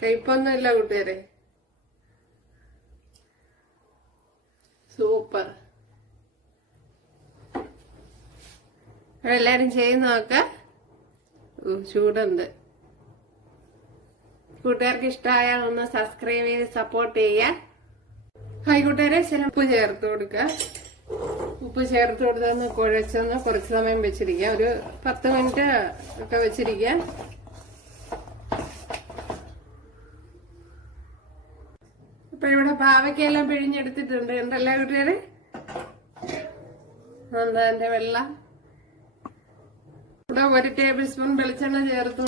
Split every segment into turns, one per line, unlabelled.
കയ്പൊന്നുമില്ല കൂട്ടുകാരെ. സൂപ്പർ. എല്ലാരും ചെയ്യുന്ന നോക്ക. ചൂടുണ്ട്. കൂട്ടുകാർക്ക് ഇഷ്ടമായ ഒന്ന് സബ്സ്ക്രൈബ് ചെയ്ത് സപ്പോർട്ട് ചെയ്യാ ഹായ് കൂട്ടുകാരെ ചില ഉപ്പ് ചേർത്ത് കൊടുക്കുക. ഉപ്പ് ചേർത്ത് കൊടുത്തൊന്ന് കുഴച്ചൊന്ന് കുറച്ച് സമയം വെച്ചിരിക്കുക. ഒരു പത്ത് മിനിറ്റ് ഒക്കെ വെച്ചിരിക്കുക. ഇപ്പൊ ഇവിടെ പാവയ്ക്കെല്ലാം പിഴിഞ്ഞെടുത്തിട്ടുണ്ട്. ഉണ്ടല്ലേ കൂട്ടുകാരെ? എന്താ എന്റെ വെള്ളം? ഇവിടെ ഒരു ടേബിൾ സ്പൂൺ വെളിച്ചെണ്ണ ചേർത്തു.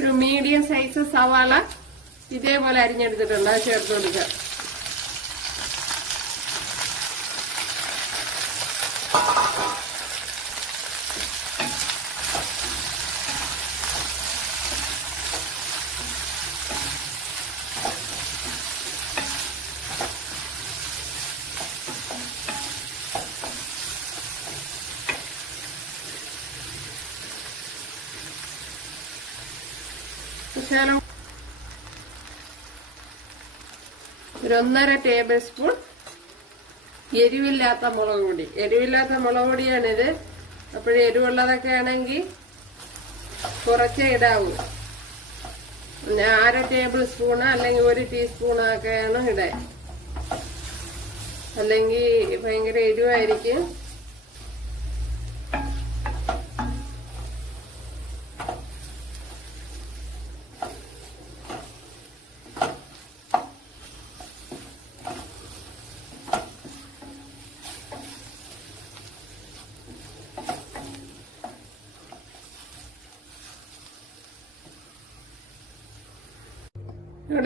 ഒരു മീഡിയം സൈസ് സവാള. ഇതേപോലെ അരിഞ്ഞെടുത്തിട്ടുണ്ട്. അത് ചേർത്ത് കൊടുക്കുക ശകലം ഒരു ഒന്നര ടേബിൾ സ്പൂൺ എരിവില്ലാത്ത മുളക് പൊടി. എരിവില്ലാത്ത മുളക് പൊടിയാണിത്. അപ്പോൾ എരിവുള്ളതൊക്കെ ആണെങ്കിൽ കുറച്ചേ ഇടാവൂ. പിന്നെ അര ടേബിൾ സ്പൂണ് അല്ലെങ്കിൽ ഒരു ടീസ്പൂണൊക്കെയാണ് ഇടാൻ. അല്ലെങ്കിൽ ഭയങ്കര എരിവായിരിക്കും.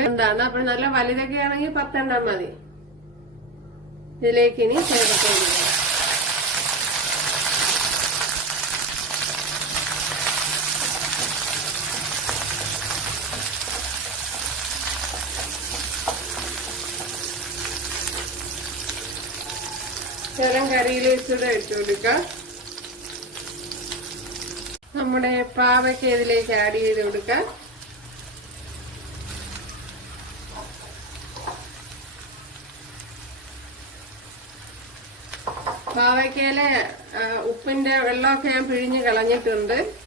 എന്താണ്? അപ്പൊ നല്ല വലുതൊക്കെ ആണെങ്കിൽ പത്തെണ്ണം മതി. ഇതിലേക്ക് ഇനി ചേർത്ത് കൊടുക്കുക ശരം കറിയിലേക്കൂടെ ഇട്ട് കൊടുക്കാം നമ്മുടെ പാവയ്ക്ക് ഇതിലേക്ക് ആഡ് ചെയ്ത് കൊടുക്കാം പാവയ്ക്കയിലെ ഉപ്പിന്റെ വെള്ളമൊക്കെ ഞാൻ പിഴിഞ്ഞ് കളഞ്ഞിട്ടുണ്ട്.